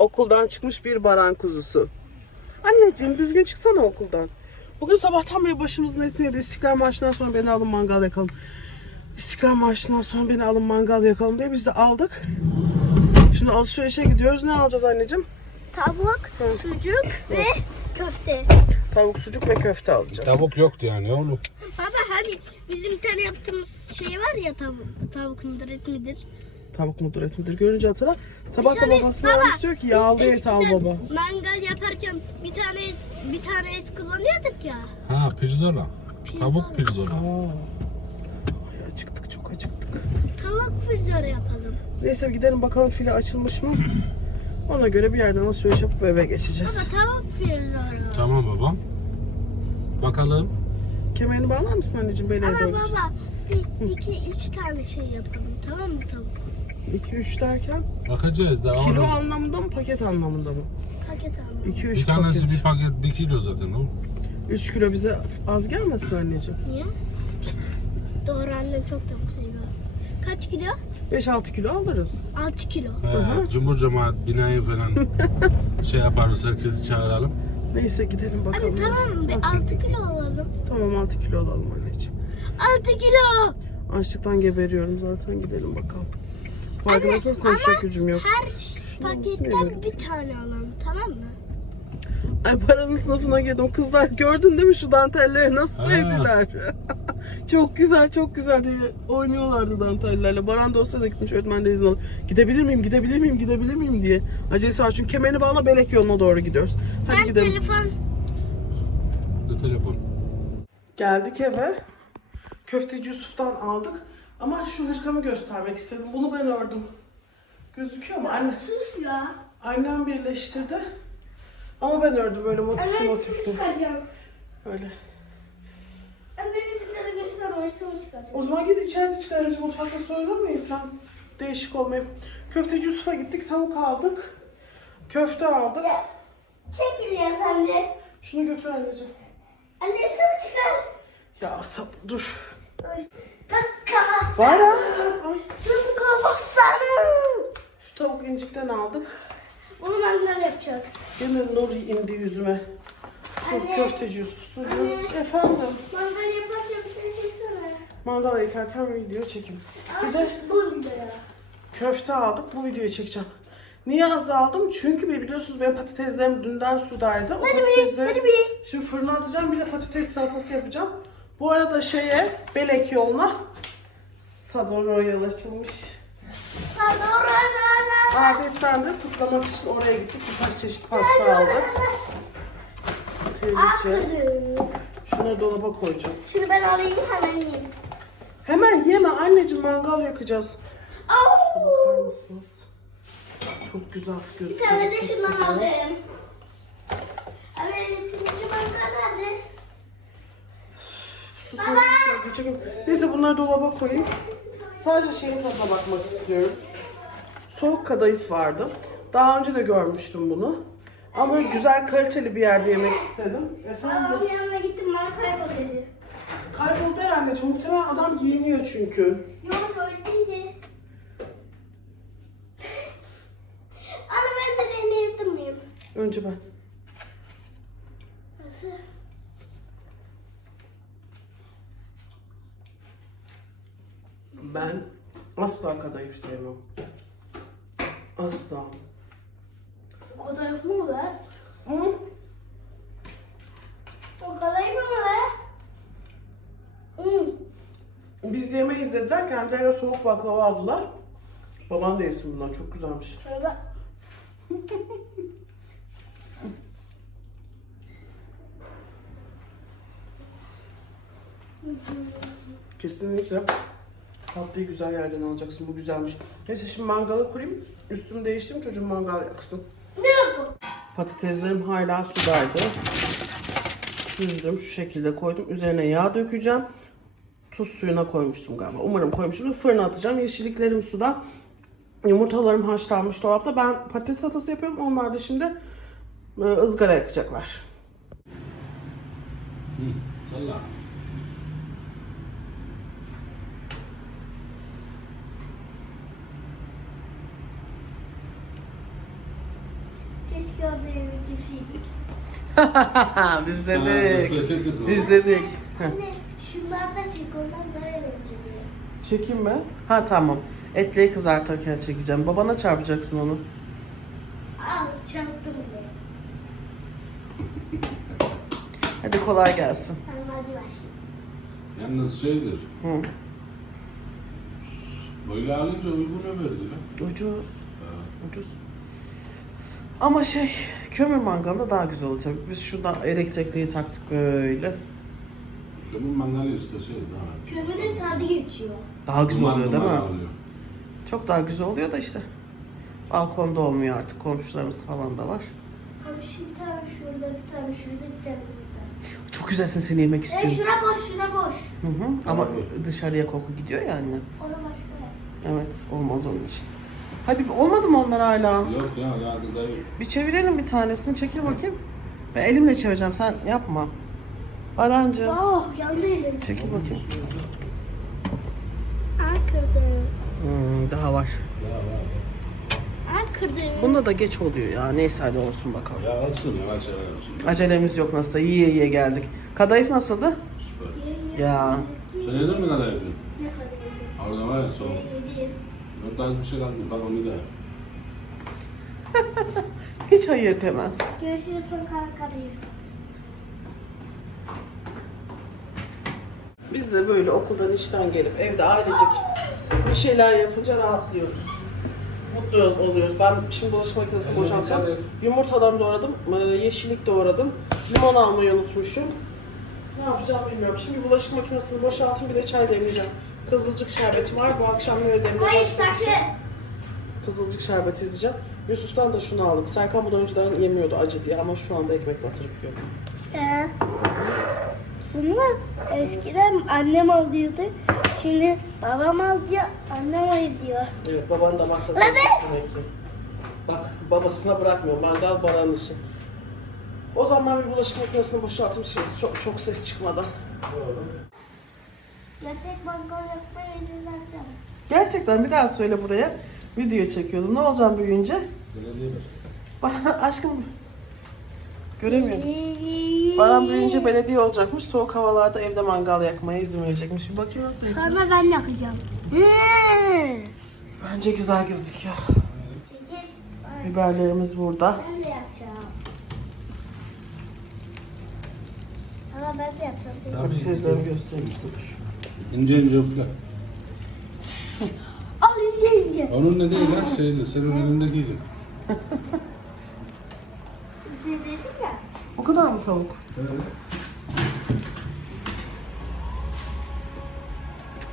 Okuldan çıkmış bir baran kuzusu. Anneciğim düzgün çıksana okuldan. Bugün sabahtan beri başımızın etini yedi. İstiklal Marşı'ndan sonra beni alın mangal yakalım. İstiklal Marşı'ndan sonra beni alın mangal yakalım diye biz de aldık. Şimdi alışverişe gidiyoruz. Ne alacağız anneciğim? Tavuk, sucuk ve köfte. Tavuk, sucuk ve köfte alacağız. Tavuk yoktu yani oğlum. Baba hani bizim bir tane yaptığımız şey var ya tavuk, tavuk mudur et midir? Tavuk mudur et midir görünce hatırla. Sabah da tane- babasına baba, aramış diyor ki yağlı et al baba. Mangal yaparken bir tane bir tane et kullanıyorduk ya. Ha pirzola. Tavuk pirzola. Aa. Ay, acıktık çok acıktık. Tavuk pirzora yapalım. Neyse gidelim bakalım file açılmış mı? Ona göre bir yerden alışveriş yapıp eve geçeceğiz. Baba tavuk pirzora. Tamam babam. Bakalım. Kemerini bağlar mısın anneciğim beni Ama baba bir, iki üç tane şey yapalım tamam mı tavuk? 2-3 derken Bakacağız da kilo oğlum. anlamında mı paket anlamında mı? Paket alalım. 2-3 Bir tanesi paket. bir paket bir kilo zaten oğlum. 3 kilo bize az gelmesin anneciğim. Niye? Doğru annem çok tavuk seviyor. Kaç kilo? 5-6 kilo alırız. 6 kilo. He, Cumhur cemaat binayı falan şey yaparız herkesi çağıralım. Neyse gidelim bakalım. Hadi tamam? Bir 6 kilo alalım. Tamam 6 kilo alalım anneciğim. 6 kilo. Açlıktan geberiyorum zaten gidelim bakalım. Farkındasınız konuşacak gücüm yok. Her paketten bir tane alalım tamam mı? Ay paranın sınıfına girdim. Kızlar gördün değil mi şu dantelleri nasıl Ha. sevdiler? çok güzel çok güzel diye oynuyorlardı dantellerle. Baran dosya da gitmiş öğretmen izin alıyor. Gidebilir miyim gidebilir miyim gidebilir miyim diye. Acelesi var çünkü kemerini bağla belek yoluna doğru gidiyoruz. Hadi ben gidelim. telefon Bir telefon. Geldik eve. Köfteci Yusuf'tan aldık. Ama şu hırkamı göstermek istedim. Bunu ben ördüm. Gözüküyor mu? Anne, sus ya. annem birleştirdi. Ama ben ördüm böyle motifli motifli. çıkaracağım. Böyle. Ben benim bizlere göstermem üstümü çıkaracağım. O zaman git içeride çıkarınca mutfakta soyulur mu insan? Değişik olmayayım. Köfteci Yusuf'a gittik. Tavuk aldık. Köfte aldık. Çekil ya sen de. Şunu götür anneciğim. Anne üstümü çıkar. Ya sap dur. Bak Var ha. Ay, kafasını. şu tavuk incikten aldık. Bunu mangal yapacağız. Gene Nuri indi yüzüme. Şu Anne. köfteci Yusuf sucuğu. Anne. Efendim. Mangal yaparken bir şey çeksene. Mangal yıkarken video çekim. Bir de bu videoya. köfte aldık. Bu videoyu çekeceğim. Niye az aldım? Çünkü bir biliyorsunuz benim patateslerim dünden sudaydı. O Hadi bir, patatesleri hadi bir. şimdi fırına atacağım. Bir de patates salatası yapacağım. Bu arada şeye Belek yoluna Sado Royal açılmış. Adetten de kutlamak için oraya gittik. Birkaç çeşit pasta aldık. Trileçe. Şunu dolaba koyacağım. Şimdi ben alayım hemen yiyeyim. Hemen yeme anneciğim mangal yakacağız. Bakar mısınız? Çok güzel Bir gözüküyor. tane de şundan aldım. Evet, ikinci mangal nerede? Susmak için küçüküm. Neyse bunları dolaba koyayım. Sadece şeyin tadına bakmak istiyorum. Soğuk kadayıf vardı. Daha önce de görmüştüm bunu. Ama böyle güzel kaliteli bir yerde yemek istedim. Efendim? Babamın yanına gittim dedi. Kayboldu her anneciğim. Muhtemelen adam giyiniyor çünkü. Yok tuvaletteydi. Anne ben de deneyebilir miyim? Önce ben. Nasıl? Ben asla kadayıf sevmem. Asla. O kadar yok mu be? Hı? O kadar yok mu be? Hı. Biz yemeği dediler. Kendilerine soğuk baklava aldılar. Baban da yesin bundan. Çok güzelmiş. Şöyle. Kesinlikle tatlıyı güzel yerden alacaksın. Bu güzelmiş. Neyse şimdi mangalı kurayım. Üstümü değiştireyim çocuğum mangal yaksın. Ne bu? Patateslerim hala sudaydı. Süzdüm şu şekilde koydum. Üzerine yağ dökeceğim. Tuz suyuna koymuştum galiba. Umarım koymuştum. Fırına atacağım. Yeşilliklerim suda. Yumurtalarım haşlanmış dolapta. Ben patates salatası yapıyorum. Onlar da şimdi e, ızgara yakacaklar. Hı, salla. Biz dedik. da. Biz dedik. Anne şunlardan çek onlar daha eğlenceli. Çekeyim mi? Ha tamam. Etliyi kızartırken çekeceğim. Babana çarpacaksın onu. Al çarptım bile. Hadi kolay gelsin. Tamam hadi baş. Yalnız şeydir. Hı. Böyle alınca uyguna verdiler. Ucuz. Ha. Ucuz. Ama şey kömür mangalında daha güzel olacak. Biz şuradan elektrikliyi taktık böyle. Kömür mangalı şey daha. Kömürün tadı geçiyor. Daha güzel Duman oluyor değil mi? duman oluyor. Çok daha güzel oluyor da işte. Balkonda olmuyor artık. Komşularımız falan da var. Abi şu bir tane şurada bir tane şurada bir tane burada. Çok güzelsin seni yemek E istiyorum. şura boş şura boş. Hı hı. Ama dışarıya koku gidiyor ya anne. Ona başka. Evet olmaz onun için. Hadi olmadı mı onlar hala? Yok ya ya kızarıyor. Bir çevirelim bir tanesini. Çekil bakayım. Ben elimle çevireceğim. Sen yapma. Barancı. Oh yandı elim. Çekil bakayım. Aa kırdım. Hmm, daha var. Ya var. Aa kırdım. Bunda da geç oluyor ya. Neyse hadi olsun bakalım. Ya alsın yavaş yavaş. Acelemiz yok nasılsa. Yiye yiye geldik. Kadayıf nasıldı? Süper. Ya. Sen yedin mi yapıyorsun? Ne kadar Orada var ya soğuk. Orada az bir şey kaldı. Bak onu da. Hiç hayır demez. Görüşürüz son kalan kadayıf. Biz de böyle okuldan işten gelip evde ailecek bir şeyler yapınca rahatlıyoruz. Mutlu oluyoruz. Ben şimdi bulaşık makinesini boşaltacağım. Yumurtalarımı doğradım, e, yeşillik doğradım. Limon almayı unutmuşum. Ne yapacağım bilmiyorum. Şimdi bulaşık makinesini boşaltayım bir de çay demleyeceğim. Kızılcık şerbetim var. Bu akşam demledim. Hayır sakın. Kızılcık şerbeti izleyeceğim. Yusuf'tan da şunu aldık. Serkan bunu önceden yemiyordu acı diye ama şu anda ekmek batırıp yiyor. Ee, bunu eskiden annem alıyordu. Şimdi babam alıyor, annem alıyor. Evet baban da makarna Hadi. demek ki. Bak babasına bırakmıyor. Mangal baranın işi. O zaman ben bir bulaşık makinesini boşaltayım şimdi. Çok, çok ses çıkmadan. Gerçek mangal yapmaya izin vereceğim. Gerçekten bir daha söyle buraya. Video çekiyordum. Ne olacağım büyüyünce? Belediye. Bana aşkım göremiyorum. Baran büyüyünce belediye olacakmış. Soğuk havalarda evde mangal yakmaya izin verecekmiş. Bir bakayım nasıl yapıyor. Sonra ben yakacağım. Bence güzel gözüküyor. Çekil. Biberlerimiz burada. Ben de yapacağım. Ama ben de yapacağım. Patatesleri göstereyim size. İnce ince yokla. Al ince ince. Onun ne değil lan şeydi. Senin elindekiydi. Dedim ya. O kadar mı tavuk?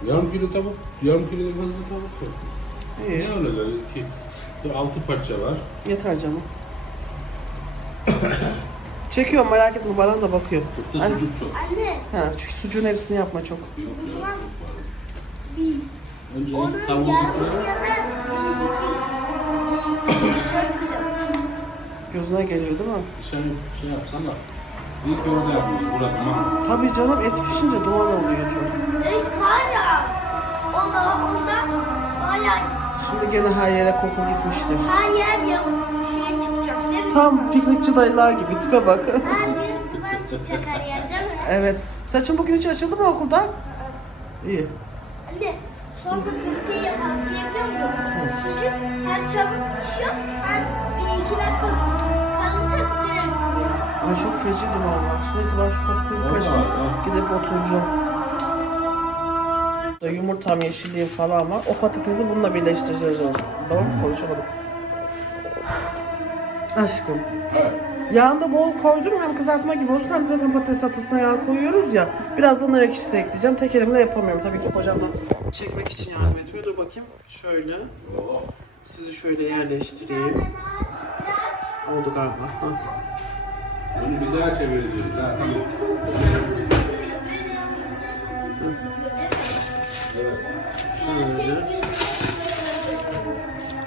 Yarım kilo tavuk. Yarım kilo fazla tavuk yok. İyi. Ne öyle ki? Altı parça var. Yeter canım. Çekiyorum merak etme Baran da bakıyor. Köfte Anne. sucuk çok. Anne. Ha, çünkü sucuğun hepsini yapma çok. Zaman var. Bir. Önce Onun tavuğu yarım tutuyor. ya da iki. Dört kilo. Gözüne geliyor değil mi? Şey, şey yapsana. İlk orada yapıyoruz. Burada tamam. Tabii canım et pişince duman oluyor çok. Evet ya. O da onda bayağı Şimdi gene her yere koku gitmiştir. her yer ya şey çıkacak değil mi? Tam piknikçi dayılar gibi tipe bak. Her yer duman çıkacak her yer değil mi? evet. Saçın bugün hiç açıldı mı okulda? İyi. Anne sonra köfteyi yapan diyebiliyor musun? Sucuk hem çabuk pişiyor hem bir iki dakika kalırsa direkt. Ay çok feci duman var. Neyse ben şu patatesi ya. Gidip oturacağım. Da Yumurtam, yeşilliğim falan var. O patatesi bununla birleştireceğiz. Tamam mı? Konuşamadım. Aşkım. Yağında bol koydum hem kızartma gibi olsun hem zaten patates salatasına yağ koyuyoruz ya. Birazdan nar ekşisi de ekleyeceğim. Tek elimle yapamıyorum. Tabii ki kocamdan çekmek için yardım etmiyor. Dur bakayım. Şöyle. Sizi şöyle yerleştireyim. Oldu galiba. Onu bir daha çevireceğiz. Ha, tamam. Evet. Şöyle.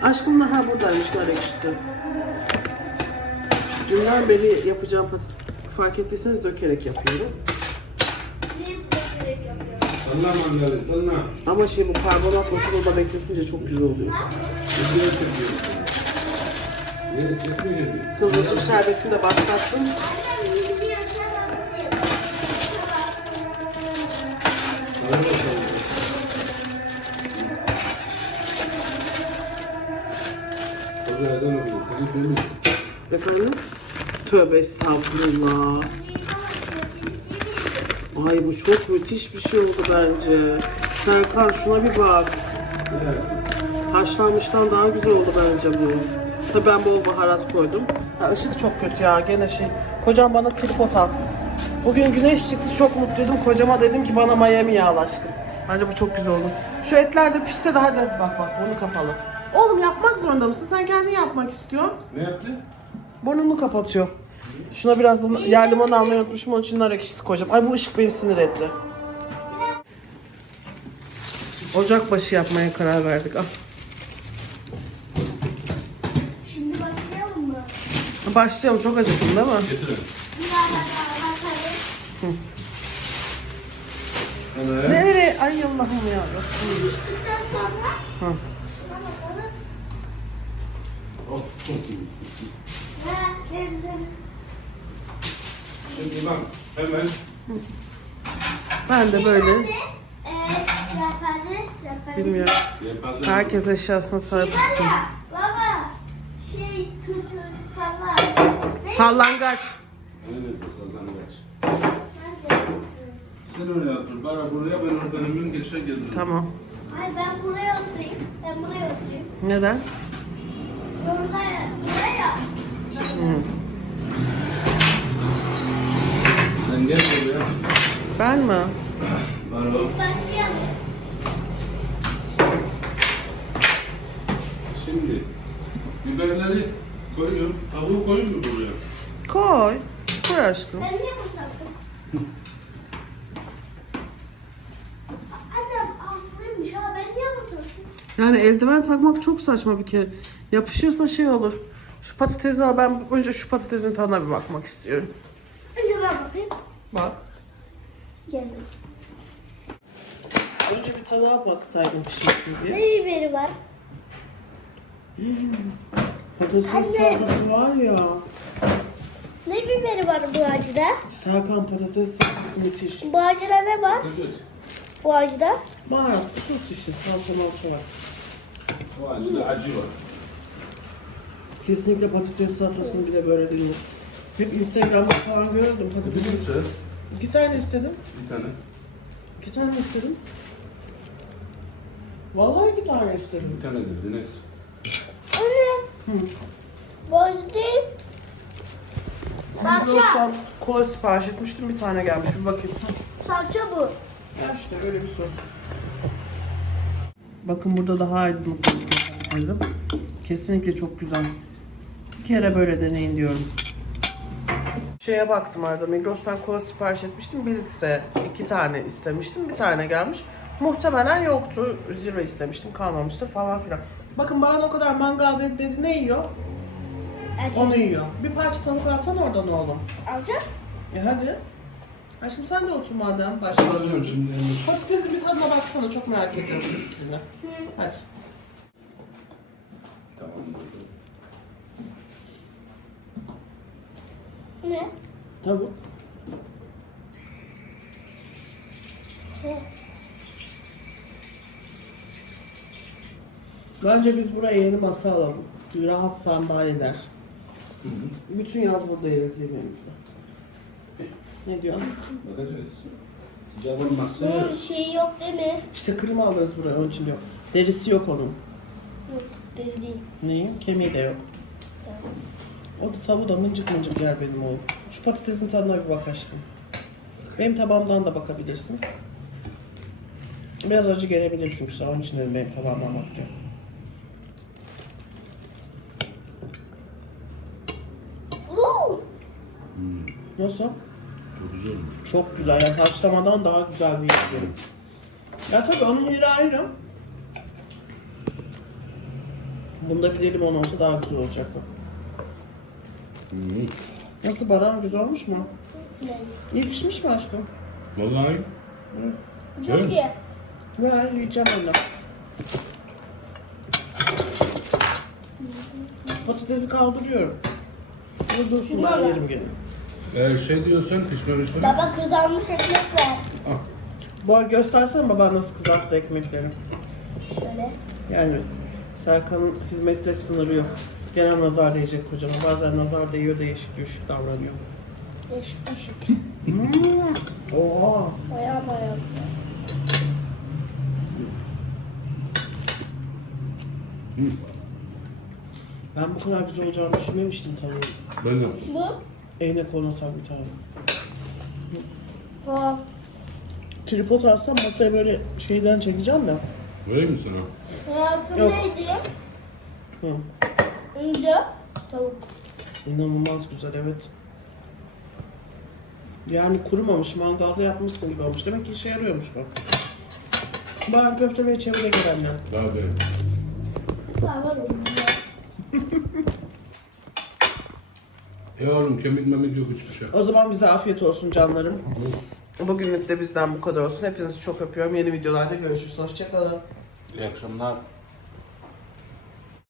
Aşkım da ha buradaymış nar ekşisi. Dünden beri yapacağım patates. Fark ettiyseniz dökerek yapıyorum. Salla mandalı, salla. Ama şey bu karbonat sosunu da bekletince çok güzel oluyor. Üstüne çekiyoruz. Kızılcık şerbetini de başlattım. Annem Hoca ezan okuyor. Telif yemiş. Efendim? Tövbe estağfurullah. Ay bu çok müthiş bir şey oldu bence. Serkan şuna bir bak. Haşlanmıştan daha güzel oldu bence bu. Tabii ben bol baharat koydum. Ha, ışık çok kötü ya gene şey. Kocam bana tripod al. Bugün güneş çıktı çok mutluydum. Kocama dedim ki bana Miami al aşkım. Bence bu çok güzel oldu. Şu etler de pişse de hadi. Bak bak bunu kapalı. Oğlum yapmak zorunda mısın? Sen kendin yapmak istiyorsun. Ne yaptı? Burnunu kapatıyor. Şuna biraz da yer limon almayı unutmuşum onun için nar ekşisi koyacağım. Ay bu ışık beni sinir etti. Ocakbaşı yapmaya karar verdik. Ah. Şimdi başlayalım mı? Başlayalım çok acıktım değil mi? Getirin. Evet. Nereye? Ay Allah'ım ya. Piştikten sonra Hı. Oh, çok iyi. Şimdi bak hemen Ben de böyle yelpaze. bilmiyorum. Herkes eşyasına sahip olsun. baba, şey tutu sallar. Ne? Sallangaç. Evet, sallangaç. Sen oraya otur. Bana buraya ben oradan hemen geçer gelirim. Tamam. Ay ben buraya oturayım. Ben buraya oturayım. Neden? Hı. Sen gel buraya. Ben mi? Başlayalım. Şimdi biberleri koyuyorum. Tavuğu koyayım mı buraya? Koy. Koy aşkım. Ben niye boşalttım? Annem aslıymış ha, ben niye boşalttım? Yani eldiven takmak çok saçma bir kere. Yapışırsa şey olur. Şu patatesi al. Ben önce şu patatesin tadına bir bakmak istiyorum. Önce ben bakayım. Bak. Geldim. Önce bir tavuğa baksaydım pişmiş mi diye. Ne biberi var? Patates Anne. salatası var ya. Ne biberi var bu acıda? Serkan patates salatası müthiş. Bu acıda ne var? Güzel. Bu acıda? Baharat, sos işte, salça malça var. O acıda acı var. Kesinlikle patates salatasını bir de böyle değil. Hep Instagram'da falan gördüm patates. Bilir İki tane istedim. Bir tane. İki tane istedim. Vallahi iki tane istedim. Bir tane dedi. Ne? Anne. Hı. Değil. Salça. Migros'tan kola sipariş etmiştim. Bir tane gelmiş. Bir bakayım. Salça bu. Ya işte öyle bir sos. Bakın burada daha aydınlık. Kesinlikle çok güzel. Bir kere böyle deneyin diyorum. Şeye baktım arada Migros'tan kola sipariş etmiştim. 1 litre iki tane istemiştim. Bir tane gelmiş. Muhtemelen yoktu. Zero istemiştim. Kalmamıştır falan filan. Bakın Baran o kadar mangal dedi, dedi ne yiyor? Acı. Onu yiyor. Bir parça tavuk alsan oradan oğlum. Alacağım. E hadi. Aşkım sen de otur madem. Başka. Soracağım şimdi. Patatesin bir tadına baksana çok merak ediyorum. Hadi. Tamam. Ne? Tavuk. Bence biz buraya yeni masa alalım. Rahat sandalyeler. Bütün yaz burada yeriz yemeğimizi. Ne diyorsun? Bakacağız. Sıcak olmazsa Bunun şeyi yok değil mi? İşte klima alırız buraya onun için diyor. Derisi yok onun. Yok, deri değil. Neyi? Kemiği de yok. O tavuğu da mıncık mıncık yer benim oğlum. Şu patatesin tadına bir bak aşkım. Benim tabağımdan da bakabilirsin. Biraz acı gelebilir çünkü sağ onun için dedim benim tabağıma bak diyor. Oo! Nasıl? çok güzel olmuş. Çok güzel. Yani haşlamadan daha güzel bir iş. Ya tabii onun yeri ayrı. Bundaki de limon olsa daha güzel olacaktı. Nasıl Baran? Güzel olmuş mu? Ne? İyi pişmiş mi aşkım? Vallahi Çok Evet. iyi. Ver yiyeceğim onu. patatesi kaldırıyorum. Dur dursun ben yerim gene. Eğer şey diyorsan pişmemiş mi? Baba kızarmış ekmek ver. Al. Bu arada göstersene baba nasıl kızarttı ekmekleri. Şöyle. Yani Serkan'ın hizmette sınırı yok. Gene nazar değecek kocama. Bazen nazar değiyor değişik düşük davranıyor. Değişik düşük. Oha. Baya baya. Ben bu kadar güzel olacağını düşünmemiştim tabii. Ben de. Bu? Eline koluna bir tane. Ha. Tripod alsam masaya böyle şeyden çekeceğim de. Vereyim mi sana? Hayatım Yok. neydi? Hı. Önce tavuk. İnanılmaz güzel evet. Yani kurumamış, mangalda yapmışsın gibi olmuş. Demek ki işe yarıyormuş bu. Bana köfte ve çevire gelenler. Daha benim. Tamam. Ya oğlum kemik memik yok hiçbir şey. O zaman bize afiyet olsun canlarım. Bugünlük de bizden bu kadar olsun. Hepinizi çok öpüyorum. Yeni videolarda görüşürüz. Hoşçakalın. İyi akşamlar.